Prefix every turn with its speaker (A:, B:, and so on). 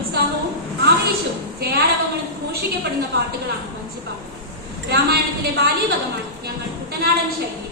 A: ഉത്സാഹവും ആവേശവും ജയാരവങ്ങളും ഘോഷിക്കപ്പെടുന്ന പാട്ടുകളാണ് വഞ്ചിപ്പാട്ട് രാമായണത്തിലെ ബാലീപദമാണ് ഞങ്ങൾ കുട്ടനാടൻ ശൈലി